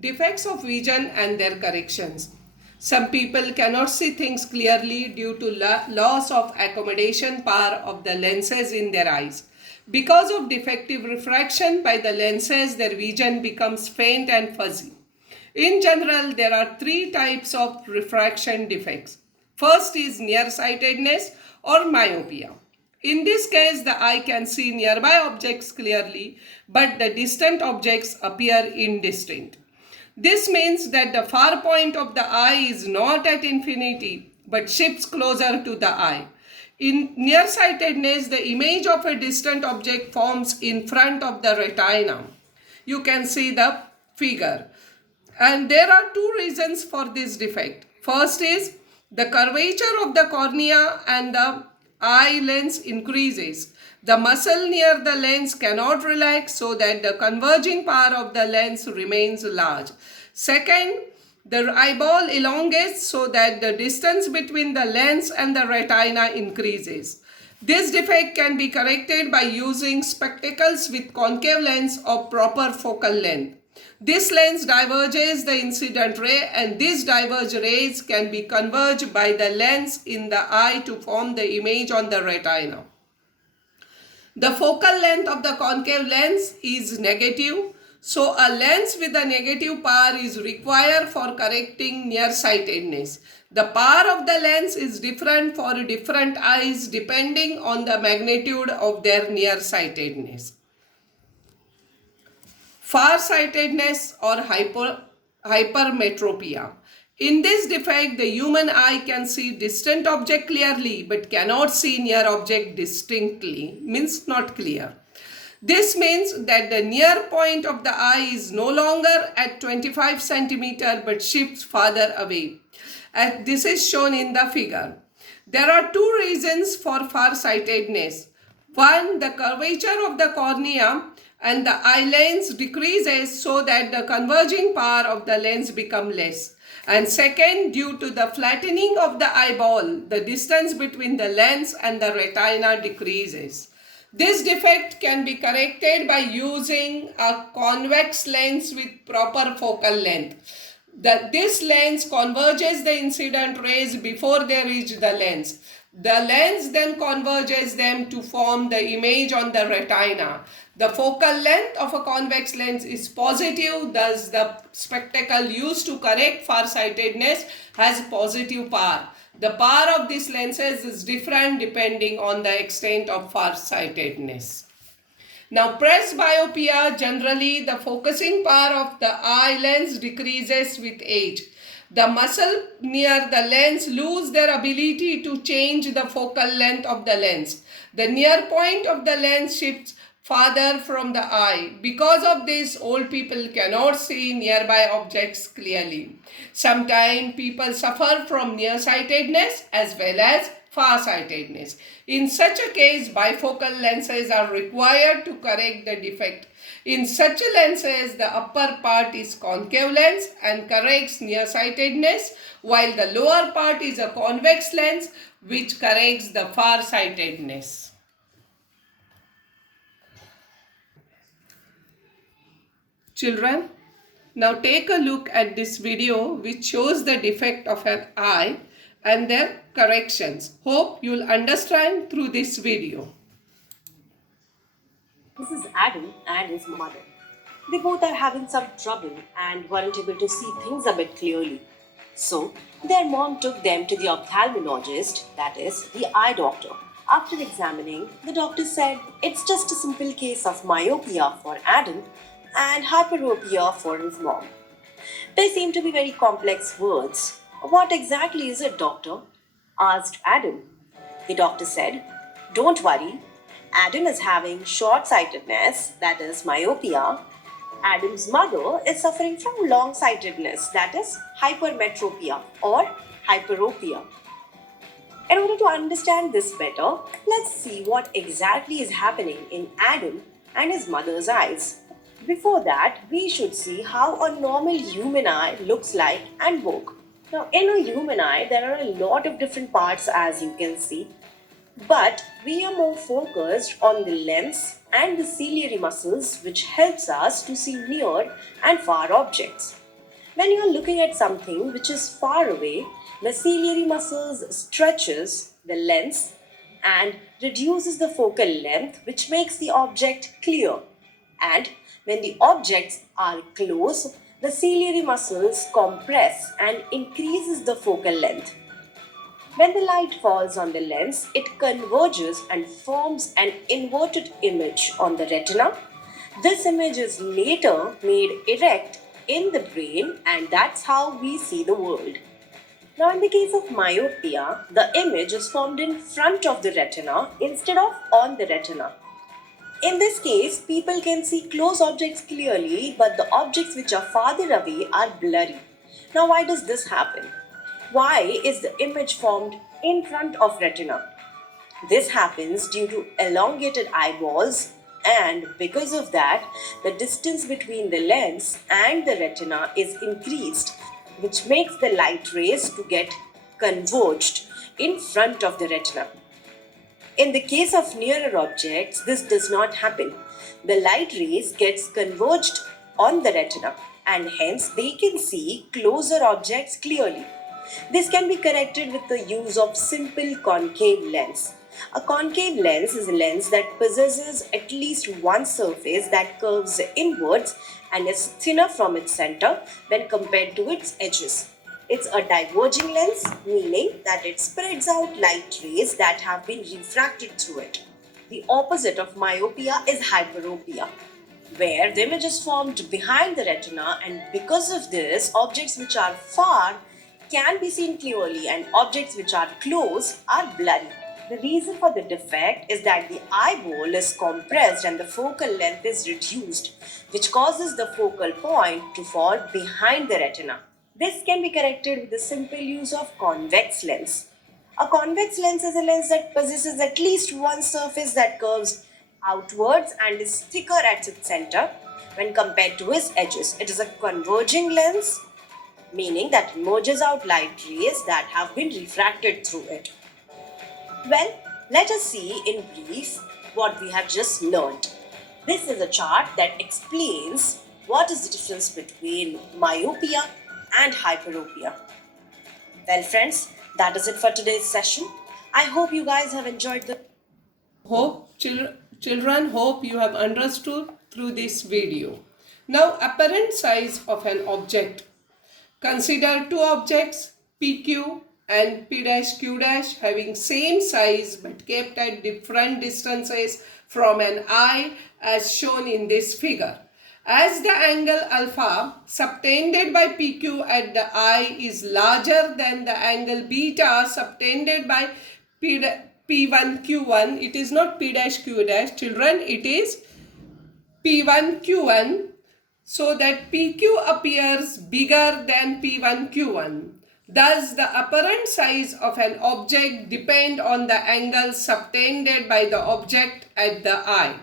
Defects of vision and their corrections. Some people cannot see things clearly due to loss of accommodation power of the lenses in their eyes. Because of defective refraction by the lenses, their vision becomes faint and fuzzy. In general, there are three types of refraction defects. First is nearsightedness or myopia. In this case, the eye can see nearby objects clearly, but the distant objects appear indistinct. This means that the far point of the eye is not at infinity, but shifts closer to the eye. In nearsightedness, the image of a distant object forms in front of the retina. You can see the figure. And there are two reasons for this defect. First is the curvature of the cornea and the eye lens increases. The muscle near the lens cannot relax so that the converging power of the lens remains large. Second, the eyeball elongates so that the distance between the lens and the retina increases. This defect can be corrected by using spectacles with concave lens of proper focal length. This lens diverges the incident ray, and these diverged rays can be converged by the lens in the eye to form the image on the retina. The focal length of the concave lens is negative, so a lens with a negative power is required for correcting nearsightedness. The power of the lens is different for different eyes depending on the magnitude of their nearsightedness. Farsightedness or hypermetropia. In this defect, the human eye can see distant object clearly but cannot see near object distinctly, means not clear. This means that the near point of the eye is no longer at 25 centimeter but shifts farther away. As this is shown in the figure. There are two reasons for farsightedness. One, the curvature of the cornea and the eye lens decreases so that the converging power of the lens becomes less. And second, due to the flattening of the eyeball, the distance between the lens and the retina decreases. This defect can be corrected by using a convex lens with proper focal length. This lens converges the incident rays before they reach the lens. The lens then converges them to form the image on the retina. The focal length of a convex lens is positive, thus the spectacle used to correct farsightedness has positive power. The power of these lenses is different depending on the extent of farsightedness. Now, presbyopia, generally the focusing power of the eye lens decreases with age. The muscle near the lens lose their ability to change the focal length of the lens. The near point of the lens shifts farther from the eye. Because of this, old people cannot see nearby objects clearly. Sometimes people suffer from nearsightedness as well as farsightedness. In such a case, bifocal lenses are required to correct the defect. In such lenses, the upper part is concave lens and corrects nearsightedness, while the lower part is a convex lens which corrects the farsightedness. Children, now take a look at this video which shows the defect of an eye and their corrections. Hope you'll understand through this video. This is Adam and his mother. They both are having some trouble and weren't able to see things a bit clearly. So, their mom took them to the ophthalmologist, that is, the eye doctor. After examining, the doctor said it's just a simple case of myopia for Adam and hyperopia for his mom. They seem to be very complex words. What exactly is it, doctor? Asked Adam. The doctor said, don't worry. Adam is having short-sightedness, that is myopia. Adam's mother is suffering from long-sightedness, that is hypermetropia or hyperopia. In order to understand this better, let's see what exactly is happening in Adam and his mother's eyes. Before that, we should see how a normal human eye looks like and work. Now, in a human eye, there are a lot of different parts as you can see. But we are more focused on the lens and the ciliary muscles which helps us to see near and far objects. When you are looking at something which is far away, the ciliary muscles stretches the lens and reduces the focal length, which makes the object clear. And when the objects are close, the ciliary muscles compress and increases the focal length. When the light falls on the lens, it converges and forms an inverted image on the retina. This image is later made erect in the brain, and that's how we see the world. Now, in the case of myopia, the image is formed in front of the retina instead of on the retina. In this case, people can see close objects clearly, but the objects which are farther away are blurry. Now, why does this happen? Why is the image formed in front of retina? This happens due to elongated eyeballs, and because of that, the distance between the lens and the retina is increased, which makes the light rays to get converged in front of the retina. In the case of nearer objects, this does not happen. The light rays gets converged on the retina, and hence they can see closer objects clearly. This can be corrected with the use of simple concave lens. A concave lens is a lens that possesses at least one surface that curves inwards and is thinner from its center when compared to its edges. It's a diverging lens, meaning that it spreads out light rays that have been refracted through it. The opposite of myopia is hyperopia, where the image is formed behind the retina, and because of this, objects which are far can be seen clearly and objects which are close are blurry. The reason for the defect is that the eyeball is compressed and the focal length is reduced, which causes the focal point to fall behind the retina. This can be corrected with the simple use of convex lens. A convex lens is a lens that possesses at least one surface that curves outwards and is thicker at its center when compared to its edges. It is a converging lens, meaning that it merges out light rays that have been refracted through it. Well, let us see in brief what we have just learned. This is a chart that explains what is the difference between myopia and hyperopia. Well, friends, that is it for today's session. I hope you guys have enjoyed the Children, hope you have understood through this video. Now, apparent size of an object. Consider two objects PQ and P'(Q') having same size but kept at different distances from an eye as shown in this figure. As the angle alpha subtended by PQ at the eye is larger than the angle beta subtended by P1Q1, it is not P'(Q'), children, it is P1Q1, so that PQ appears bigger than P1Q1. Thus, the apparent size of an object depends on the angle subtended by the object at the eye.